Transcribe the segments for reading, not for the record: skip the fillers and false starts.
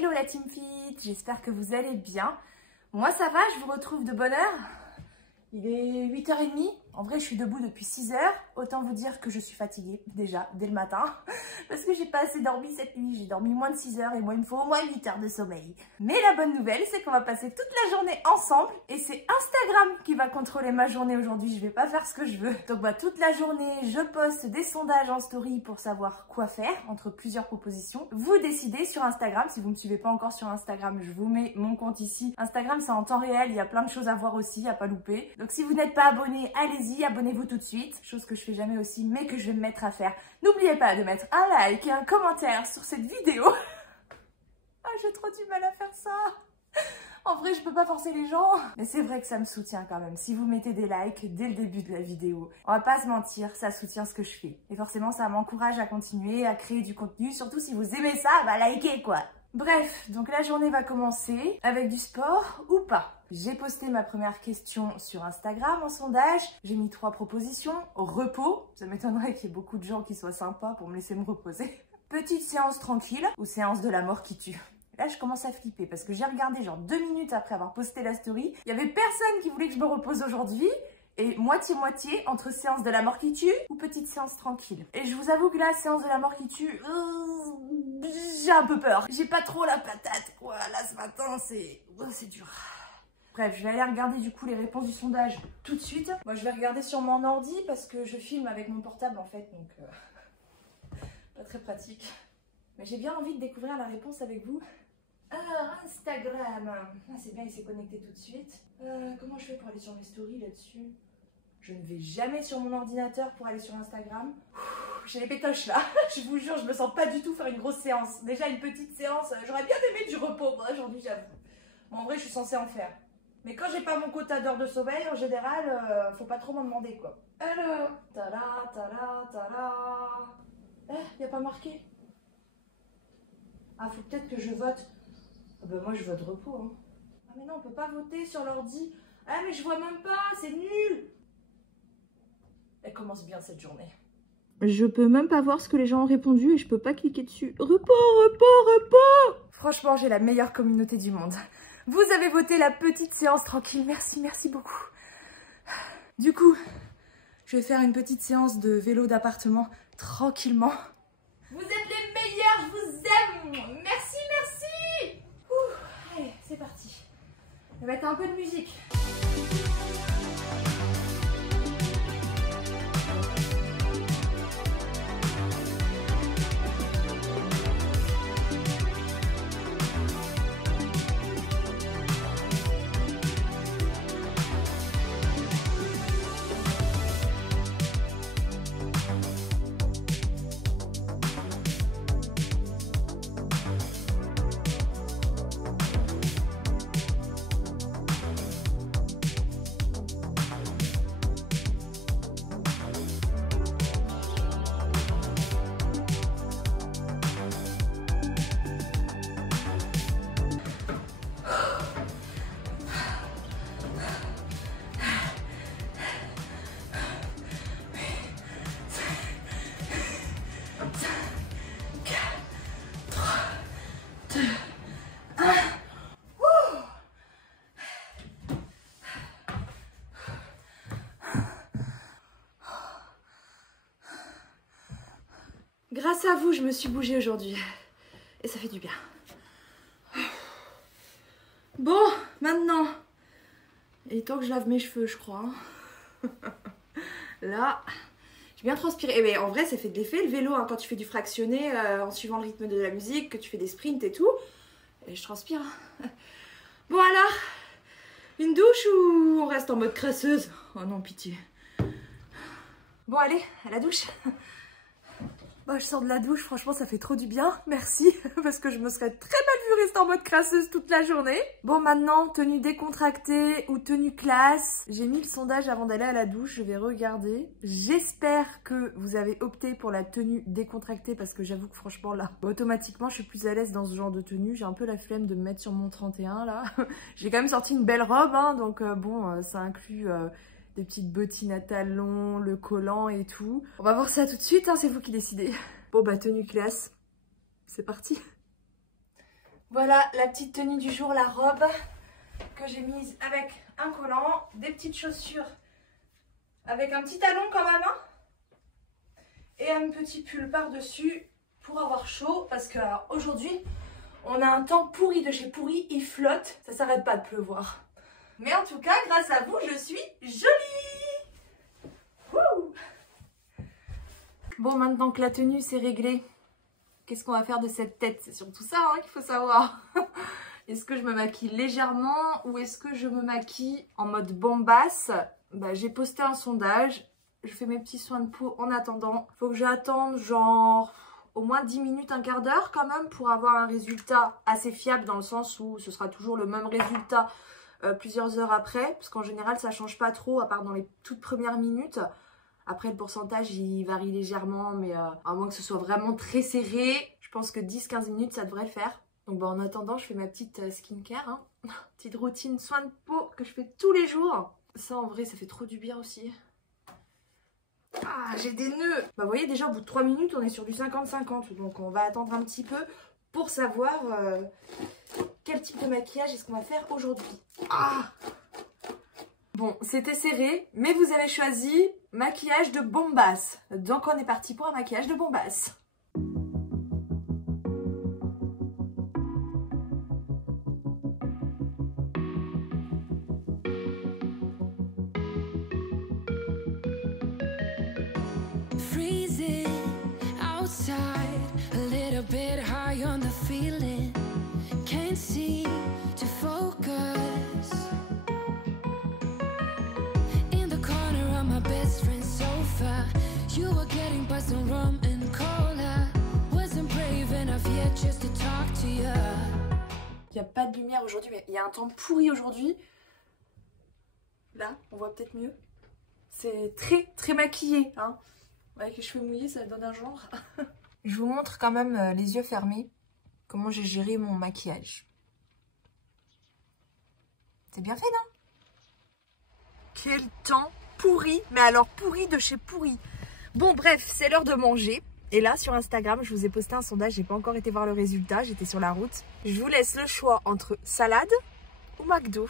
Hello la Team Fit, j'espère que vous allez bien. Moi ça va, je vous retrouve de bonne heure. Il est 8h30, en vrai je suis debout depuis 6h. Autant vous dire que je suis fatiguée déjà, dès le matin. Parce que j'ai pas assez dormi cette nuit, j'ai dormi moins de 6h et moi il me faut au moins 8 heures de sommeil. Mais la bonne nouvelle c'est qu'on va passer toute la journée ensemble. Et c'est Instagram qui va contrôler ma journée aujourd'hui, je vais pas faire ce que je veux. Donc toute la journée je poste des sondages en story pour savoir quoi faire, entre plusieurs propositions. Vous décidez sur Instagram, si vous me suivez pas encore sur Instagram, je vous mets mon compte ici. Instagram c'est en temps réel, il y a plein de choses à voir aussi, à pas louper. Donc si vous n'êtes pas abonné, allez-y, abonnez-vous tout de suite. Chose que je fais jamais aussi, mais que je vais me mettre à faire. N'oubliez pas de mettre un like et un commentaire sur cette vidéo. Ah, j'ai trop du mal à faire ça. En vrai, je peux pas forcer les gens. Mais c'est vrai que ça me soutient quand même. Si vous mettez des likes dès le début de la vidéo, on va pas se mentir, ça soutient ce que je fais. Et forcément, ça m'encourage à continuer, à créer du contenu. Surtout si vous aimez ça, bah likez quoi. Bref, donc la journée va commencer avec du sport ou pas. J'ai posté ma première question sur Instagram en sondage. J'ai mis 3 propositions. Repos, ça m'étonnerait qu'il y ait beaucoup de gens qui soient sympas pour me laisser me reposer. Petite séance tranquille ou séance de la mort qui tue. Là, je commence à flipper parce que j'ai regardé genre 2 minutes après avoir posté la story. Il y avait personne qui voulait que je me repose aujourd'hui. Et moitié-moitié entre séance de la mort qui tue ou petite séance tranquille. Et je vous avoue que la séance de la mort qui tue, j'ai un peu peur. J'ai pas trop la patate, quoi. Là, ce matin, c'est dur. Bref, je vais aller regarder du coup les réponses du sondage tout de suite. Moi, je vais regarder sur mon ordi parce que je filme avec mon portable en fait, donc pas très pratique. Mais j'ai bien envie de découvrir la réponse avec vous. Alors, Instagram. Ah, c'est bien, il s'est connecté tout de suite. Comment je fais pour aller sur mes stories là-dessus? Je ne vais jamais sur mon ordinateur pour aller sur Instagram. J'ai les pétoches là. Je vous jure, je me sens pas du tout faire une grosse séance. Déjà, une petite séance, j'aurais bien aimé du repos, moi, aujourd'hui, j'avoue. Bon, en vrai, je suis censée en faire. Mais quand j'ai pas mon quota d'heures de sommeil, en général, faut pas trop m'en demander, quoi. Alors, y a pas marqué. Ah, faut peut-être que je vote. Ah bah moi je vote repos hein. Ah mais non on peut pas voter sur l'ordi. Ah mais je vois même pas, c'est nul. Elle commence bien cette journée. Je peux même pas voir ce que les gens ont répondu et je peux pas cliquer dessus. Repos. Franchement j'ai la meilleure communauté du monde. Vous avez voté la petite séance tranquille, merci beaucoup. Du coup je vais faire une petite séance de vélo d'appartement tranquillement. Vous êtes les meilleurs, je vous aime. Merci. Allez, c'est parti. On va mettre un peu de musique. Grâce à vous, je me suis bougée aujourd'hui. Et ça fait du bien. Bon, maintenant, il est temps que je lave mes cheveux, je crois. Là, j'ai bien transpiré. Mais en vrai, ça fait de l'effet le vélo hein, quand tu fais du fractionné en suivant le rythme de la musique, que tu fais des sprints et tout. Et je transpire. Bon alors, une douche ou on reste en mode crasseuse? Oh non, pitié. Bon allez, à la douche. Bon, je sors de la douche, franchement ça fait trop du bien, merci, parce que je me serais très mal vue rester en mode crasseuse toute la journée. Bon maintenant, tenue décontractée ou tenue classe, j'ai mis le sondage avant d'aller à la douche, je vais regarder. J'espère que vous avez opté pour la tenue décontractée parce que j'avoue que franchement là, automatiquement je suis plus à l'aise dans ce genre de tenue. J'ai un peu la flemme de me mettre sur mon 31 là. J'ai quand même sorti une belle robe, hein, donc bon, ça inclut... des petites bottines à talons, le collant et tout. On va voir ça tout de suite, hein, c'est vous qui décidez. Bon bah tenue classe, c'est parti. Voilà la petite tenue du jour, la robe que j'ai mise avec un collant, des petites chaussures avec un petit talon quand même, hein, et un petit pull par-dessus pour avoir chaud parce que aujourd'hui on a un temps pourri de chez pourri, il flotte, ça s'arrête pas de pleuvoir. Mais en tout cas, grâce à vous, je suis jolie. Wouh. Bon, maintenant que la tenue c'est réglé, qu'est-ce qu'on va faire de cette tête? C'est surtout ça hein, qu'il faut savoir. Est-ce que je me maquille légèrement ou est-ce que je me maquille en mode bombasse? Bah, j'ai posté un sondage, je fais mes petits soins de peau en attendant. Faut que j'attende genre au moins 10 minutes, un quart d'heure quand même pour avoir un résultat assez fiable dans le sens où ce sera toujours le même résultat plusieurs heures après. Parce qu'en général ça change pas trop à part dans les toutes premières minutes. Après le pourcentage il varie légèrement mais à moins que ce soit vraiment très serré, je pense que 10-15 minutes ça devrait le faire. Donc bah, en attendant je fais ma petite skincare, hein. Petite routine soin de peau que je fais tous les jours. Ça en vrai ça fait trop du bien aussi. Ah j'ai des nœuds. Bah vous voyez déjà au bout de 3 minutes on est sur du 50-50. Donc on va attendre un petit peu pour savoir quel type de maquillage est-ce qu'on va faire aujourd'hui. Ah bon c'était serré mais vous avez choisi maquillage de bombasse. Donc on est parti pour un maquillage de bombasse. Il n'y a pas de lumière aujourd'hui, mais il y a un temps pourri aujourd'hui. Là, on voit peut-être mieux. C'est très maquillé, hein. Avec les cheveux mouillés, ça donne un genre. Je vous montre quand même les yeux fermés, comment j'ai géré mon maquillage. C'est bien fait, non? Quel temps pourri, mais alors pourri de chez pourri. Bon bref, c'est l'heure de manger. Et là sur Instagram, je vous ai posté un sondage, j'ai pas encore été voir le résultat, j'étais sur la route. Je vous laisse le choix entre salade ou McDo.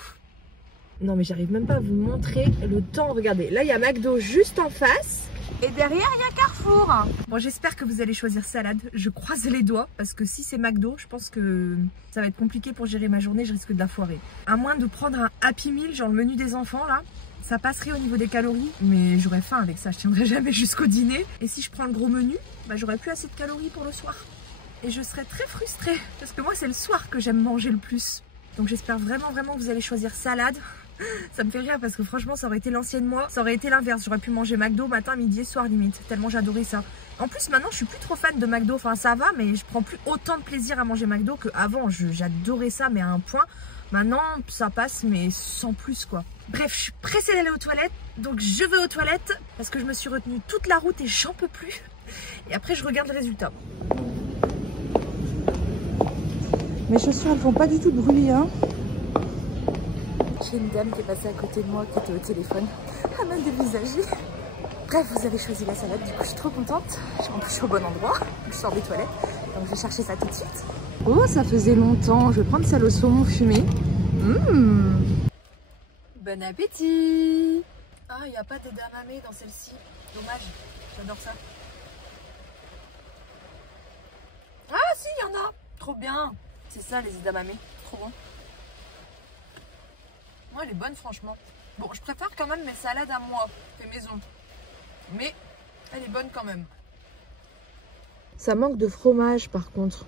Non mais j'arrive même pas à vous montrer le temps, regardez. Là il y a McDo juste en face et derrière il y a Carrefour. Bon j'espère que vous allez choisir salade, je croise les doigts parce que si c'est McDo, je pense que ça va être compliqué pour gérer ma journée, je risque de la foirer. À moins de prendre un Happy Meal, genre le menu des enfants là. Ça passerait au niveau des calories, mais j'aurais faim avec ça, je tiendrai jamais jusqu'au dîner. Et si je prends le gros menu, bah, j'aurais plus assez de calories pour le soir. Et je serais très frustrée, parce que moi c'est le soir que j'aime manger le plus. Donc j'espère vraiment que vous allez choisir salade. Ça me fait rire parce que franchement ça aurait été l'ancienne moi, ça aurait été l'inverse. J'aurais pu manger McDo matin, midi et soir limite, tellement j'adorais ça. En plus maintenant je suis plus trop fan de McDo, enfin ça va, mais je prends plus autant de plaisir à manger McDo qu'avant. J'adorais ça mais à un point. Maintenant ça passe mais sans plus quoi. Bref, je suis pressée d'aller aux toilettes, donc je vais aux toilettes parce que je me suis retenue toute la route et j'en peux plus. Et après je regarde le résultat. Mes chaussures elles font pas du tout de bruit hein. J'ai une dame qui est passée à côté de moi qui était au téléphone. Elle m'a dévisagée. Bref, vous avez choisi la salade, du coup je suis trop contente. En plus je suis au bon endroit, je sors des toilettes, donc je vais chercher ça tout de suite. Oh ça faisait longtemps, je vais prendre celle au saumon fumé. Bon appétit. Ah, il n'y a pas d'edamame dans celle-ci. Dommage, j'adore ça. Ah si, il y en a. Trop bien. C'est ça les edamame, trop bon. Moi, elle est bonne franchement. Bon, je préfère quand même mes salades à moi, fait maison. Mais elle est bonne quand même. Ça manque de fromage par contre.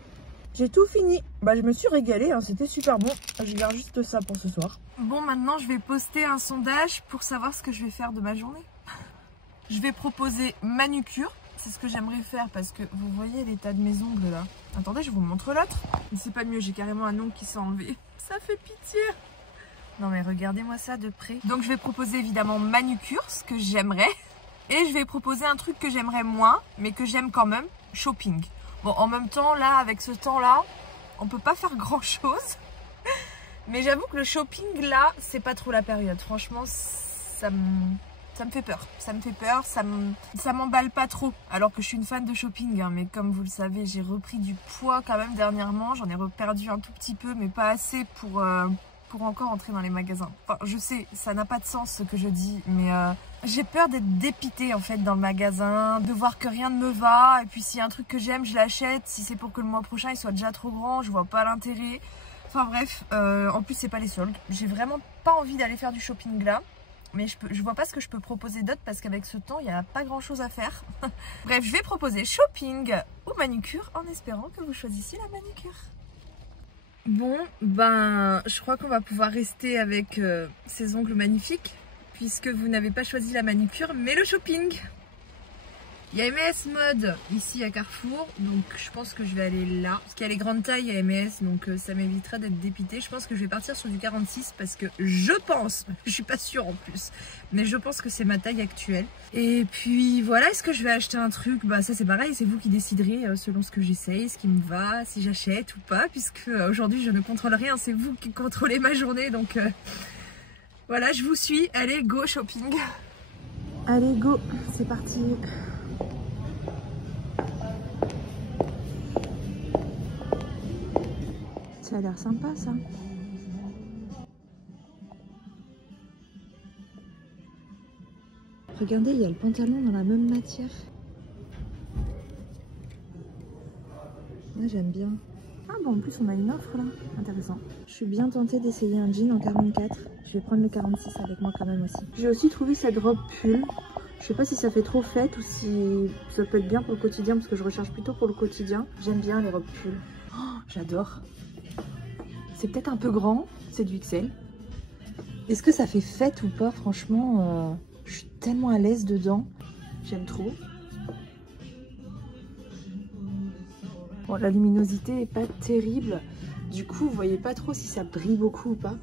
J'ai tout fini. Bah je me suis régalée, hein. C'était super bon. Je garde juste ça pour ce soir. Bon maintenant je vais poster un sondage pour savoir ce que je vais faire de ma journée. Je vais proposer manucure. C'est ce que j'aimerais faire parce que vous voyez l'état de mes ongles là. Attendez, je vous montre l'autre. Mais c'est pas mieux, j'ai carrément un ongle qui s'est enlevé. Ça fait pitié. Non mais regardez-moi ça de près. Donc je vais proposer évidemment manucure, ce que j'aimerais. Et je vais proposer un truc que j'aimerais moins, mais que j'aime quand même, shopping. Bon, en même temps, là, avec ce temps-là, on peut pas faire grand-chose. Mais j'avoue que le shopping, là, c'est pas trop la période. Franchement, ça me Ça me fait peur. Ça me fait peur, ça m'emballe pas trop. Alors que je suis une fan de shopping, hein, mais comme vous le savez, j'ai repris du poids quand même dernièrement. J'en ai reperdu un tout petit peu, mais pas assez pour encore entrer dans les magasins. Enfin, je sais, ça n'a pas de sens ce que je dis, mais j'ai peur d'être dépitée en fait dans le magasin, de voir que rien ne me va, et puis s'il y a un truc que j'aime, je l'achète. Si c'est pour que le mois prochain il soit déjà trop grand, je vois pas l'intérêt. Enfin bref, en plus c'est pas les soldes. J'ai vraiment pas envie d'aller faire du shopping là. Mais je vois pas ce que je peux proposer d'autre parce qu'avec ce temps, il n'y a pas grand chose à faire. Bref, je vais proposer shopping ou manucure en espérant que vous choisissiez la manucure. Bon, ben, je crois qu'on va pouvoir rester avec ces ongles magnifiques puisque vous n'avez pas choisi la manucure mais le shopping. Il y a M&S Mode ici à Carrefour, donc je pense que je vais aller là. Parce qu'il y a les grandes tailles à M&S, donc ça m'évitera d'être dépitée. Je pense que je vais partir sur du 46 parce que je pense, je suis pas sûre en plus, mais je pense que c'est ma taille actuelle. Et puis voilà, est-ce que je vais acheter un truc? Bah ça c'est pareil, c'est vous qui déciderez selon ce que j'essaye, ce qui me va, si j'achète ou pas, puisque aujourd'hui je ne contrôle rien, c'est vous qui contrôlez ma journée, donc voilà, je vous suis. Allez, go shopping. Allez, go, c'est parti. Ça a l'air sympa ça. Regardez, il y a le pantalon dans la même matière. Moi j'aime bien. Ah bon, en plus on a une offre là. Intéressant. Je suis bien tentée d'essayer un jean en 44. Je vais prendre le 46 avec moi quand même aussi. J'ai aussi trouvé cette robe pull. Je sais pas si ça fait trop fête ou si ça peut être bien pour le quotidien parce que je recherche plutôt pour le quotidien. J'aime bien les robes pull. Oh, j'adore. C'est peut-être un peu grand, c'est du XL. Est-ce que ça fait fête ou pas? Franchement, je suis tellement à l'aise dedans. J'aime trop. Bon, la luminosité est pas terrible. Du coup, vous voyez pas trop si ça brille beaucoup ou pas.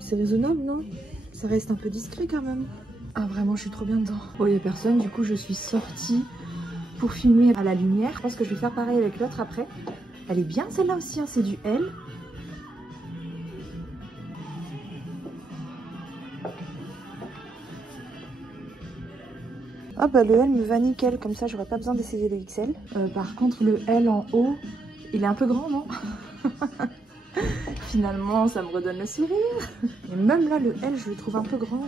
C'est raisonnable, non? Ça reste un peu discret quand même. Ah, vraiment, je suis trop bien dedans. Bon, il n'y a personne. Du coup, je suis sortie pour filmer à la lumière. Je pense que je vais faire pareil avec l'autre après. Elle est bien celle-là aussi, hein, c'est du L. Ah bah le L me va nickel, comme ça j'aurais pas besoin d'essayer le XL. Par contre le L en haut, il est un peu grand, non? Finalement ça me redonne le sourire. Et même là le L je le trouve un peu grand.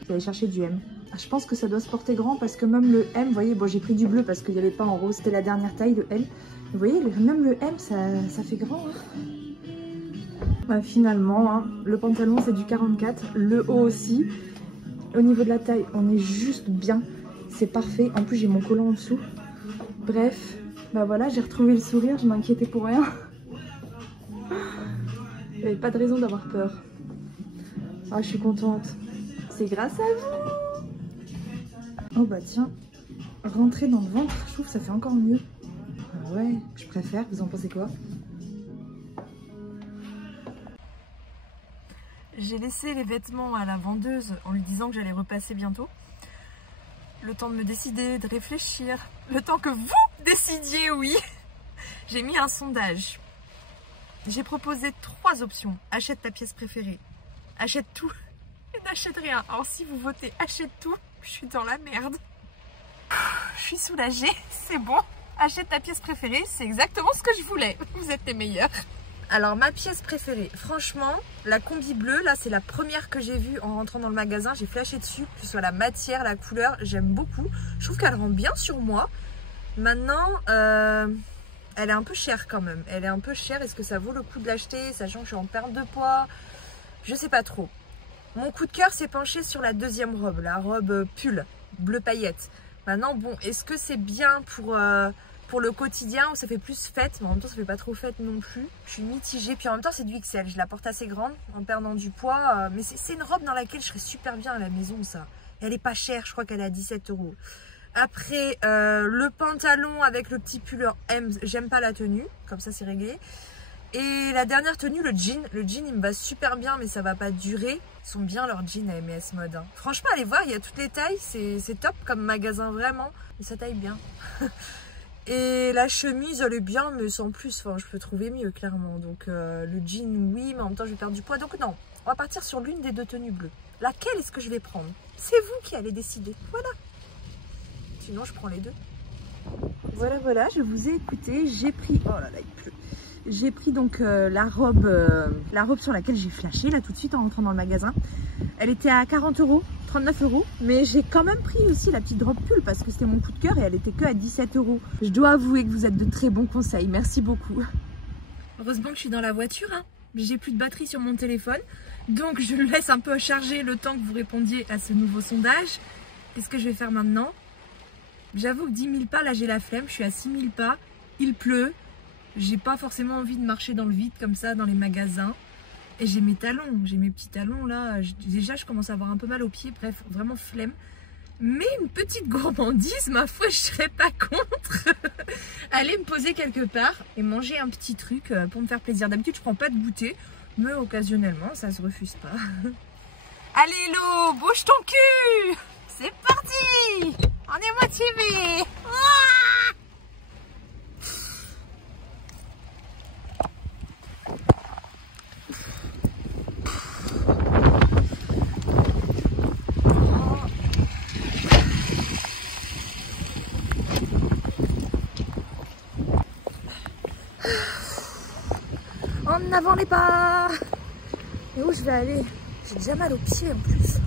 Je vais aller chercher du M. Je pense que ça doit se porter grand parce que même le M, vous voyez, bon j'ai pris du bleu parce qu'il n'y avait pas en rose, c'était la dernière taille, le L. Vous voyez, même le M, ça fait grand. Hein. Bah, finalement, hein, le pantalon c'est du 44, le haut aussi. Au niveau de la taille, on est juste bien. C'est parfait. En plus, j'ai mon collant en dessous. Bref, bah voilà, j'ai retrouvé le sourire, je m'inquiétais pour rien. Il n'y avait pas de raison d'avoir peur. Ah, je suis contente. C'est grâce à vous. Oh bah tiens, rentrer dans le ventre, je trouve que ça fait encore mieux. Ah ouais, je préfère. Vous en pensez quoi? J'ai laissé les vêtements à la vendeuse en lui disant que j'allais repasser bientôt. Le temps de me décider, de réfléchir. Le temps que vous décidiez, oui. J'ai mis un sondage. J'ai proposé 3 options. Achète ta pièce préférée. Achète tout. Et n'achète rien. Alors si vous votez achète tout, je suis dans la merde. Je suis soulagée, c'est bon. Achète ta pièce préférée, c'est exactement ce que je voulais. Vous êtes les meilleurs. Alors ma pièce préférée, franchement, la combi bleue, là c'est la première que j'ai vue en rentrant dans le magasin. J'ai flashé dessus, que ce soit la matière, la couleur, j'aime beaucoup. Je trouve qu'elle rend bien sur moi. Maintenant, elle est un peu chère quand même. Elle est un peu chère, est-ce que ça vaut le coup de l'acheter, sachant que je suis en perte de poids? Je sais pas trop. Mon coup de cœur s'est penché sur la deuxième robe, la robe pull, bleu paillette. Maintenant, bon, est-ce que c'est bien pour le quotidien où ça fait plus fête, mais en même temps ça fait pas trop fête non plus. Je suis mitigée, puis en même temps c'est du XL, je la porte assez grande en perdant du poids, mais c'est une robe dans laquelle je serais super bien à la maison ça. Elle est pas chère, je crois qu'elle est à 17 €. Après le pantalon avec le petit pull M, j'aime pas la tenue, comme ça c'est réglé. Et la dernière tenue, le jean il me va super bien mais ça va pas durer. Ils sont bien leurs jeans à M&S Mode. Hein. Franchement allez voir, il y a toutes les tailles, c'est top comme magasin vraiment, et ça taille bien. Et la chemise, elle est bien, mais sans plus. Enfin, je peux trouver mieux, clairement. Donc, le jean, oui, mais en même temps, je vais perdre du poids. Donc, non. On va partir sur l'une des deux tenues bleues. Laquelle est-ce que je vais prendre? C'est vous qui allez décider. Voilà. Sinon, je prends les deux. Voilà, je vous ai écouté. J'ai pris... Oh là là, il pleut. J'ai pris donc la robe sur laquelle j'ai flashé là tout de suite en rentrant dans le magasin. Elle était à 40 €, 39 €. Mais j'ai quand même pris aussi la petite robe pull parce que c'était mon coup de cœur et elle était que à 17 €. Je dois avouer que vous êtes de très bons conseils. Merci beaucoup. Heureusement que je suis dans la voiture. Hein. J'ai plus de batterie sur mon téléphone. Donc je le laisse un peu charger le temps que vous répondiez à ce nouveau sondage. Qu'est-ce que je vais faire maintenant? J'avoue que 10 000 pas, là j'ai la flemme. Je suis à 6 000 pas. Il pleut. J'ai pas forcément envie de marcher dans le vide comme ça dans les magasins. Et j'ai mes talons, j'ai mes petits talons là. Déjà, je commence à avoir un peu mal aux pieds. Bref, vraiment flemme. Mais une petite gourmandise, ma foi, je serais pas contre. Aller me poser quelque part et manger un petit truc pour me faire plaisir. D'habitude, je prends pas de goûter. Mais occasionnellement, ça se refuse pas. Allez, Lo, bouge ton cul! C'est parti! On est motivés! En avant les pas! Et où je vais aller? J'ai déjà mal aux pieds en plus.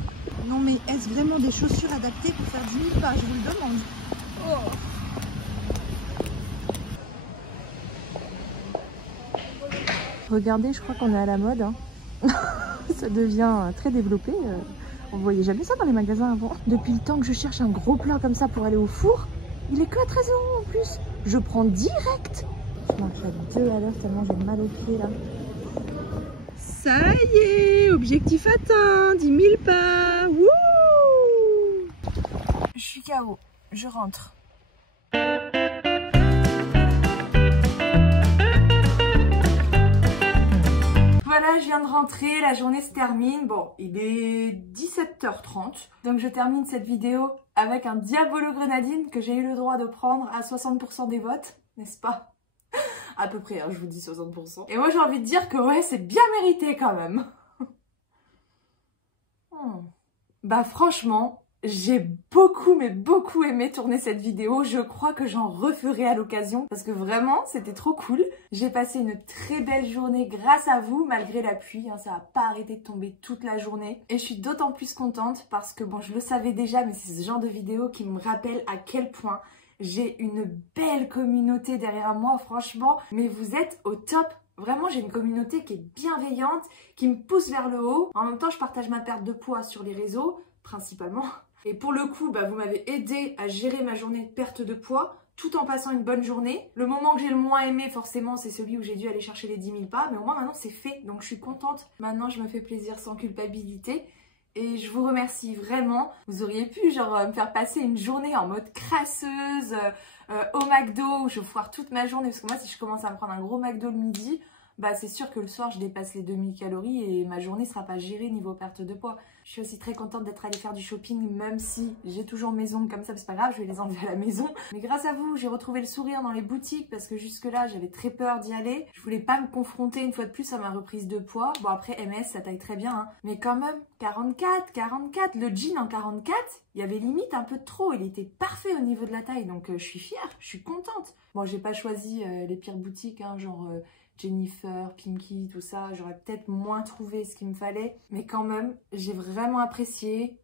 Non mais est-ce vraiment des chaussures adaptées pour faire 10 000 pas? Je vous le demande. Oh. Regardez, je crois qu'on est à la mode. Hein. Ça devient très développé. On ne voyait jamais ça dans les magasins avant. Depuis le temps que je cherche un gros plat comme ça pour aller au four, il est que à 13 € en plus. Je prends direct. Je marche à 2 à l'heure tellement j'ai mal aux pieds là. Ça y est, objectif atteint, 10 000 pas. Wouh! Je suis KO, je rentre. Voilà, je viens de rentrer, la journée se termine. Bon, il est 17h30, donc je termine cette vidéo avec un Diabolo Grenadine que j'ai eu le droit de prendre à 60% des votes, n'est-ce pas? À peu près, hein, je vous dis 60%. Et moi j'ai envie de dire que ouais, c'est bien mérité quand même. Bah franchement, j'ai beaucoup mais beaucoup aimé tourner cette vidéo. Je crois que j'en referai à l'occasion parce que vraiment c'était trop cool. J'ai passé une très belle journée grâce à vous malgré la pluie. Hein, ça n'a pas arrêté de tomber toute la journée. Et je suis d'autant plus contente parce que bon, je le savais déjà, mais c'est ce genre de vidéo qui me rappelle à quel point j'ai une belle communauté derrière moi, franchement. Mais vous êtes au top. Vraiment, j'ai une communauté qui est bienveillante, qui me pousse vers le haut. En même temps, je partage ma perte de poids sur les réseaux, principalement. Et pour le coup, bah, vous m'avez aidé à gérer ma journée de perte de poids tout en passant une bonne journée. Le moment que j'ai le moins aimé, forcément, c'est celui où j'ai dû aller chercher les 10 000 pas. Mais au moins, maintenant, c'est fait. Donc, je suis contente. Maintenant, je me fais plaisir sans culpabilité. Et je vous remercie vraiment. Vous auriez pu genre me faire passer une journée en mode crasseuse au McDo où je foire toute ma journée. Parce que moi, si je commence à me prendre un gros McDo le midi, bah c'est sûr que le soir, je dépasse les 2000 calories et ma journée ne sera pas gérée niveau perte de poids. Je suis aussi très contente d'être allée faire du shopping, même si j'ai toujours mes ongles comme ça, c'est pas grave, je vais les enlever à la maison. Mais grâce à vous, j'ai retrouvé le sourire dans les boutiques parce que jusque-là, j'avais très peur d'y aller. Je voulais pas me confronter une fois de plus à ma reprise de poids. Bon, après, MS, ça taille très bien, hein. Mais quand même, 44, le jean en 44, il y avait limite un peu de trop. Il était parfait au niveau de la taille, donc je suis fière, je suis contente. Bon, j'ai pas choisi les pires boutiques, hein, genre... Jennifer, Pinky, tout ça, j'aurais peut-être moins trouvé ce qu'il me fallait. Mais quand même, j'ai vraiment apprécié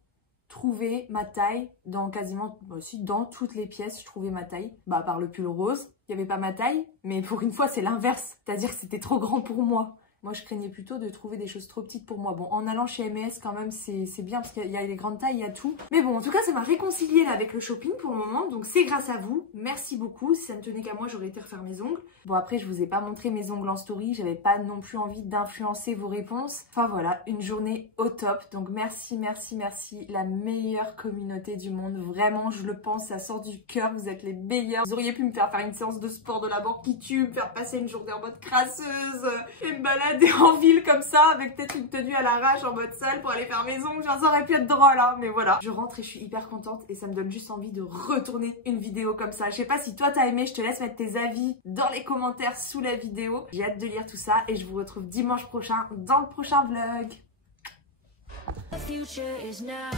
trouver ma taille dans quasiment, aussi dans toutes les pièces, je trouvais ma taille. Bah, à part le pull rose, il n'y avait pas ma taille. Mais pour une fois, c'est l'inverse. C'est-à-dire que c'était trop grand pour moi. Moi, je craignais plutôt de trouver des choses trop petites pour moi. Bon, en allant chez MS, quand même, c'est bien parce qu'il y a les grandes tailles, il y a tout. Mais bon, en tout cas, ça m'a réconcilié là avec le shopping pour le moment. Donc, c'est grâce à vous. Merci beaucoup. Si ça ne tenait qu'à moi, j'aurais été refaire mes ongles. Bon, après, je vous ai pas montré mes ongles en story. J'avais pas non plus envie d'influencer vos réponses. Enfin, voilà, une journée au top. Donc, merci, merci, merci. La meilleure communauté du monde. Vraiment, je le pense, ça sort du cœur. Vous êtes les meilleurs. Vous auriez pu me faire une séance de sport de la banque qui tue, me faire passer une journée en mode crasseuse et me balader en ville comme ça avec peut-être une tenue à l'arrache en mode salle pour aller faire mes ongles. Genre, ça aurait pu être drôle, hein, mais voilà. Je rentre et je suis hyper contente et ça me donne juste envie de retourner une vidéo comme ça. Je sais pas si toi t'as aimé, je te laisse mettre tes avis dans les commentaires sous la vidéo. J'ai hâte de lire tout ça et je vous retrouve dimanche prochain dans le prochain vlog. The future is now.